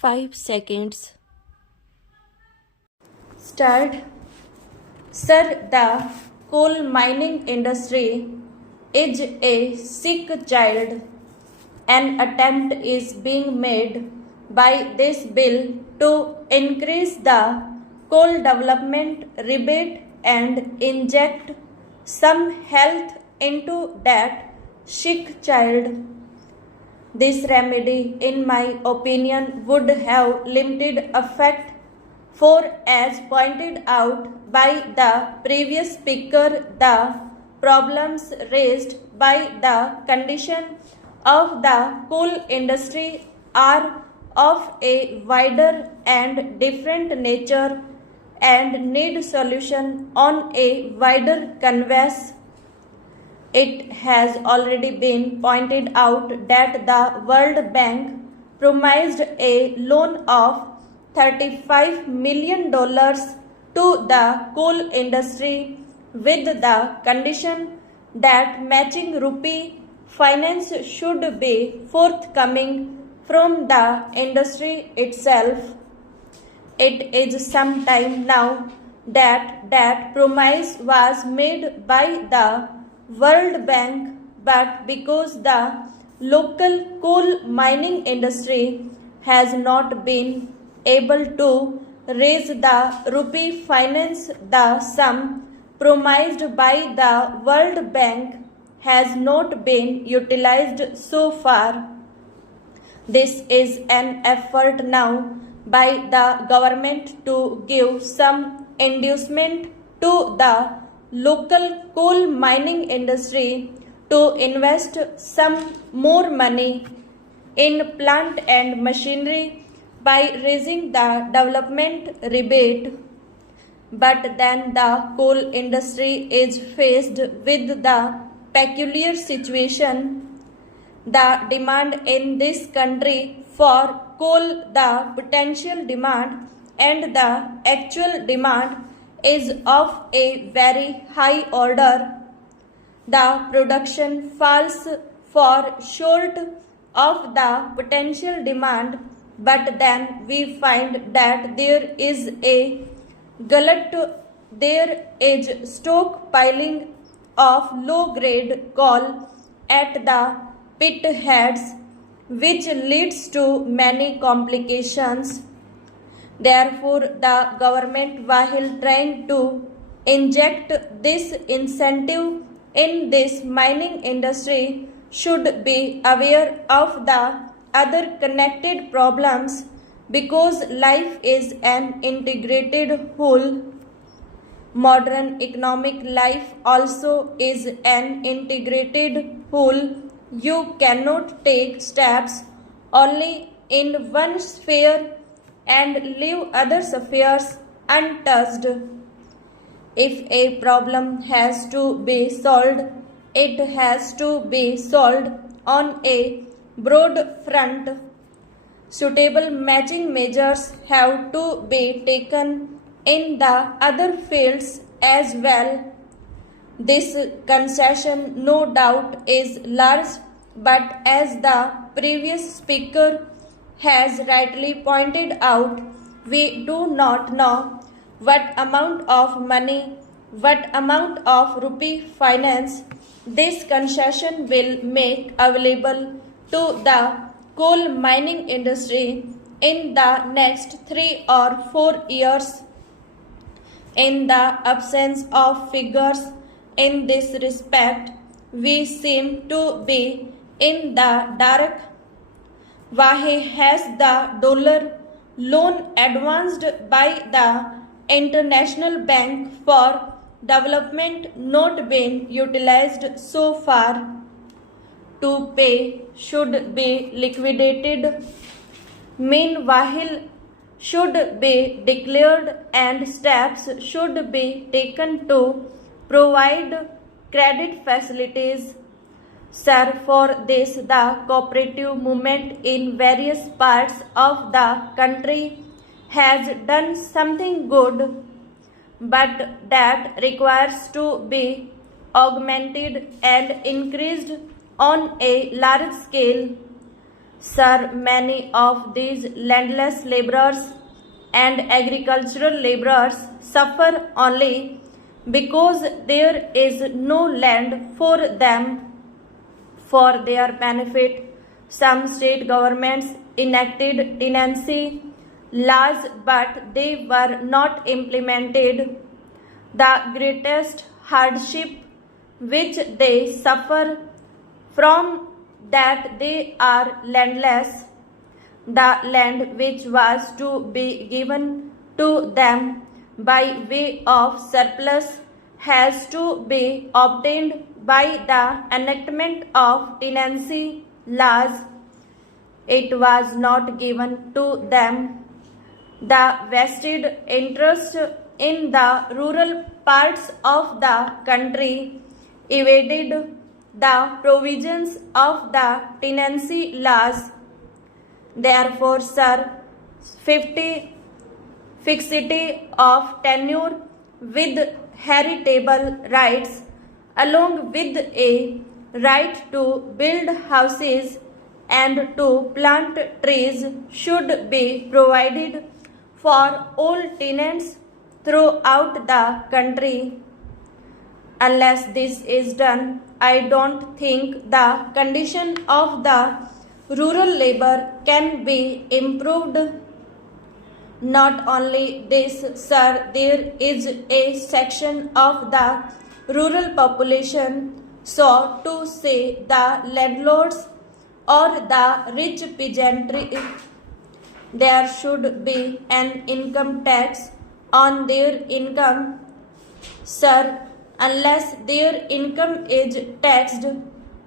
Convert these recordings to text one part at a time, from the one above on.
5 seconds. Start. Sir, the coal mining industry is a sick child. An attempt is being made by this bill to increase the coal development rebate and inject some health into that sick child. This remedy, in my opinion, would have limited effect, for as pointed out by the previous speaker, the problems raised by the condition of the coal industry are of a wider and different nature and need solution on a wider canvas. It has already been pointed out that the World Bank promised a loan of $35 million to the coal industry with the condition that matching rupee finance should be forthcoming from the industry itself. It is some time now that promise was made by the World Bank, but because the local coal mining industry has not been able to raise the rupee finance, the sum promised by the World Bank has not been utilized so far. This is an effort now by the government to give some inducement to the local coal mining industry to invest some more money in plant and machinery by raising the development rebate. But then the coal industry is faced with the peculiar situation. The demand in this country for coal, the potential demand and the actual demand is of a very high order. The production falls for short of the potential demand, but then we find that there is stockpiling of low grade coal at the pit heads, which leads to many complications. Therefore, the government, while trying to inject this incentive in this mining industry, should be aware of the other connected problems, because life is an integrated whole. Modern economic life also is an integrated whole. You cannot take steps only in one sphere and leave other spheres untouched. If a problem has to be solved, it has to be solved on a broad front. Suitable matching measures have to be taken in the other fields as well. This concession, no doubt, is large, but as the previous speaker has rightly pointed out, we do not know what amount of money, what amount of rupee finance this concession will make available to the coal mining industry in the next 3 or 4 years. In the absence of figures in this respect, we seem to be in the dark. Why has the dollar loan advanced by the International Bank for Development not been utilized so far? To pay should be liquidated, meanwhile should be declared, and steps should be taken to provide credit facilities. Sir, for this the cooperative movement in various parts of the country has done something good, but that requires to be augmented and increased on a large scale. Sir, many of these landless laborers and agricultural laborers suffer only because there is no land for them. For their benefit, some state governments enacted tenancy laws, but they were not implemented. The greatest hardship which they suffer from that they are landless. The land which was to be given to them by way of surplus has to be obtained by the enactment of tenancy laws. It was not given to them. The vested interest in the rural parts of the country evaded the provisions of the tenancy laws. Therefore, sir, 50 fixity of tenure with heritable rights, along with a right to build houses and to plant trees, should be provided for all tenants throughout the country. Unless this is done, I don't think the condition of the rural labor can be improved. Not only this, sir, there is a section of the rural population, so to say the landlords or the rich peasantry. There should be an income tax on their income. Sir, unless their income is taxed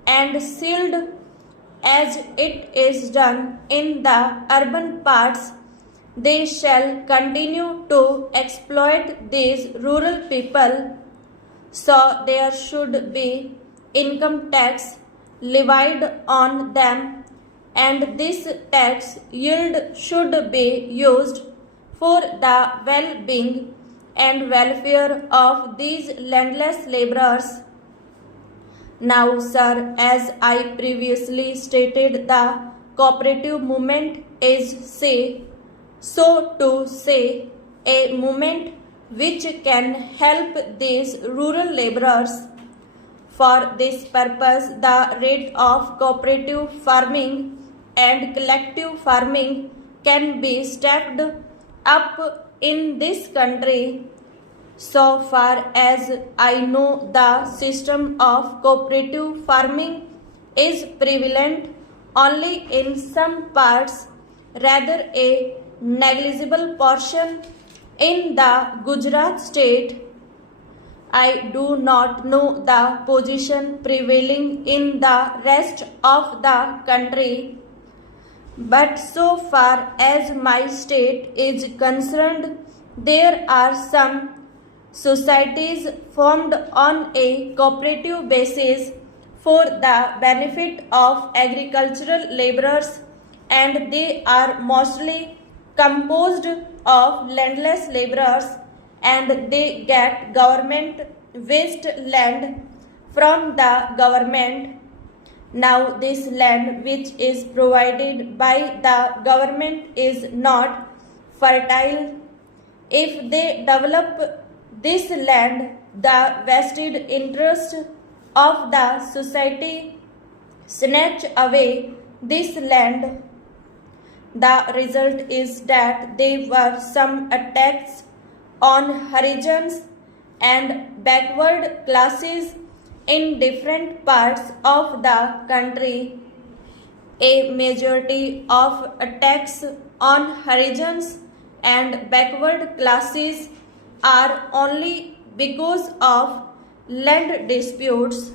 and sealed as it is done in the urban parts, they shall continue to exploit these rural people. So there should be income tax levied on them, and this tax yield should be used for the well-being and welfare of these landless laborers. Now, sir, as I previously stated, the cooperative movement is, so to say, a movement which can help these rural laborers. For this purpose, the rate of cooperative farming and collective farming can be stepped up in this country. So far as I know, the system of cooperative farming is prevalent only in some parts, rather a negligible portion in the Gujarat state. I do not know the position prevailing in the rest of the country, but so far as my state is concerned, there are some societies formed on a cooperative basis for the benefit of agricultural laborers, and they are mostly composed of landless laborers, and they get government waste land from the government. Now this land which is provided by the government is not fertile. If they develop this land, the vested interest of the society snatch away this land. The result is that there were some attacks on Harijans and backward classes in different parts of the country. A majority of attacks on Harijans and backward classes are only because of land disputes.